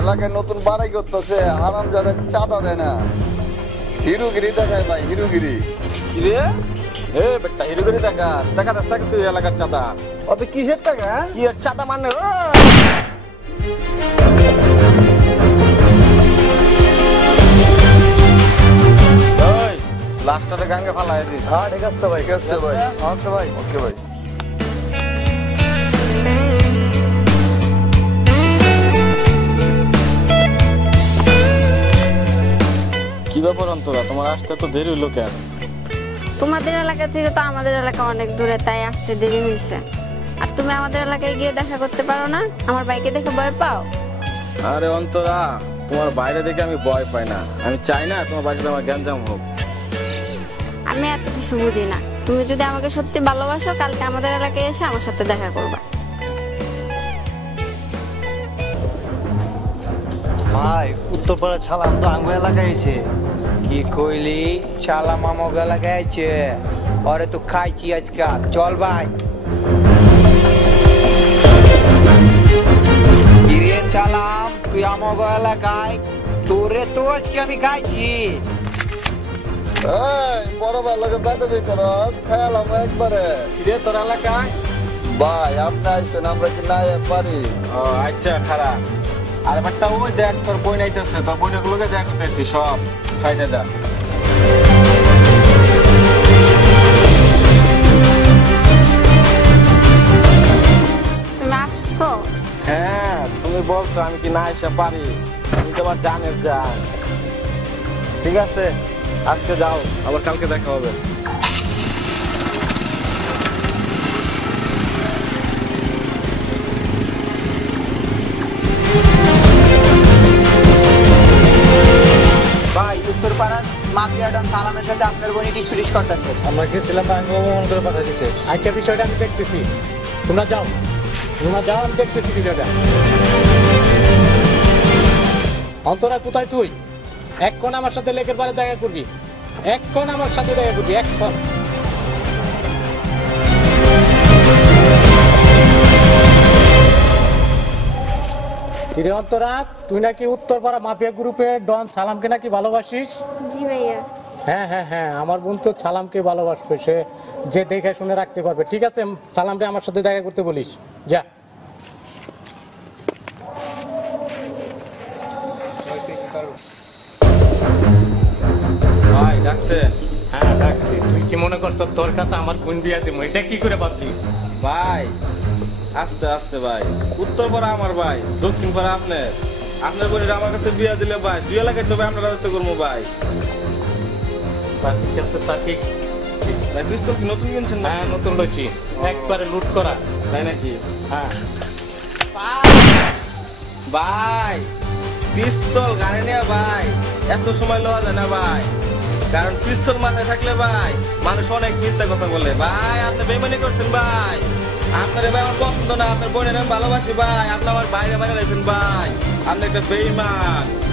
এলাকায় নতুন বাড়াই করতেছে আরাম যাদের চাঁদা দেয় না। হিরুগিরি দেখায় ভাই হিরুগিরি। কিরে? এ বেটা হিরোগিরি দেখা। টাকা দাস টাকা তুই এলাকার চাঁদা। অত কিসের টাকা? কি এর চাঁদা মানে? ও! লাস্টারে গাঙ্গে ফালাই দিস। হ্যাঁ ঠিক আছে ভাই ঠিক আছে ভাই। ভাই ওকে ভাই। ব্যাপার অন্তরা তোমার আসতে তো দেরি হইল কেন? তোমাদের এলাকা থেকে তো আমাদের এলাকা অনেক দূরে তাই আসতে দেরি হয়েছে আর তুমি আমাদের এলাকায় গিয়ে দেখা করতে পারো না? আমার বাইকে দেখে ভয় পাও? আরে অন্তরা তোমার বাইরে দেখে আমি ভয় পাই না। আমি চাই না তোমার বাড়িতে আমার গ্যাঞ্জাম হোক। আমি এত কিছু বুঝি না। তুমি যদি আমাকে সত্যি ভালোবাসো কালকে আমাদের এলাকায় এসে আমার সাথে দেখা করবা। ভাই উত্তরপাড়া ছালাম তো আঙ্গু এলাকায় এসে। কি কইলি চালা মামা গলা গেছে ওরে তো খাইছি আজকাল চল ভাই। কিরে চালাম তুই আমগ এলাকায় তোরে তো আজকে আমি খাইছি। এই বড় ভাই লোকে বেদবি করস খেয়ালাম একবারে। কিরে তোর এলাকায়? ভাই আপনি আইসেন আমরা কি না পারি ও আচ্ছা খারাপ। আর ব্যাপারটা ওই দেখ তোর বই নাইতেছে তোর বইনের গুলোকে দেখ করতেছি সব সাইডে যা হ্যাঁ তুমি বলছো আমি কি না এসে পারি? আমি তোমার জানের জান। ঠিক আছে আজকে যাও আবার কালকে দেখা হবে। উত্তরপাড়া মাফিয়া ডন সালামের সাথে আপনার বোনি ডিসপিটিস করতেছে। আমরা গেছিলাম বাংলা মন করে পাঠা দিছে। আজকে বিষয়টা আমি দেখতেছি। তোমরা যাও। তোমরা যাও, আমি দেখতেছি বিষয়টা। অন্তরা, কোথায় তুই? এক্ষণ আমার সাথে লেকের পারে দেখা করবি। এক্ষণ আমার সাথে দেখা করবি এক্ষণ কিরে অন্তরা তুই নাকি উত্তরপাড়া মাফিয়া গ্রুপের ডন সালামকে নাকি ভালোবাসিস? জি ভাইয়া। হ্যাঁ হ্যাঁ হ্যাঁ আমার বোন তো সালামকে ভালোবাসবে সে যে দেখে শুনে রাখতে পারবে। ঠিক আছে সালামকে আমার সাথে দেখা করতে বলিস। যা। ভাই ডাকছে। হ্যাঁ রাখছি তুই কি মনে করছ তোর কাছে আমার কোন বিয়া দিব? এটা কি করে ভাবলি? ভাই আস্তে আস্তে ভাই। উত্তর পাড়া আমার ভাই দক্ষিণ পাড়া আপনার। আপনার বোনের আমার কাছে বিয়া দিলে ভাই দুই এলাকায় তো ভাই আমরা রাজত্ব করব ভাই। তা ঠিক আছে তা ঠিক। ভাই পিস্তল কি নতুন কিনছেন না হ্যাঁ নতুন লইছি। একবারে লুট করা। তাই নাকি? হ্যাঁ। ভাই পিস্তল গাড়ি নিয়ে ভাই এত সময় লওয়া যায় না ভাই। কারণ পিস্তল মাথায় থাকলে ভাই মানুষ অনেক মিথ্যা কথা বলে। ভাই আপনি বেমানি করছেন ভাই। আপনার ভাই আমার পছন্দ না, আপনার বোনের ভালোবাসি, ভাই। আপনি আমার বাইরে বাইরে রয়েছেন ভাই। আপনি একটা বেইমান।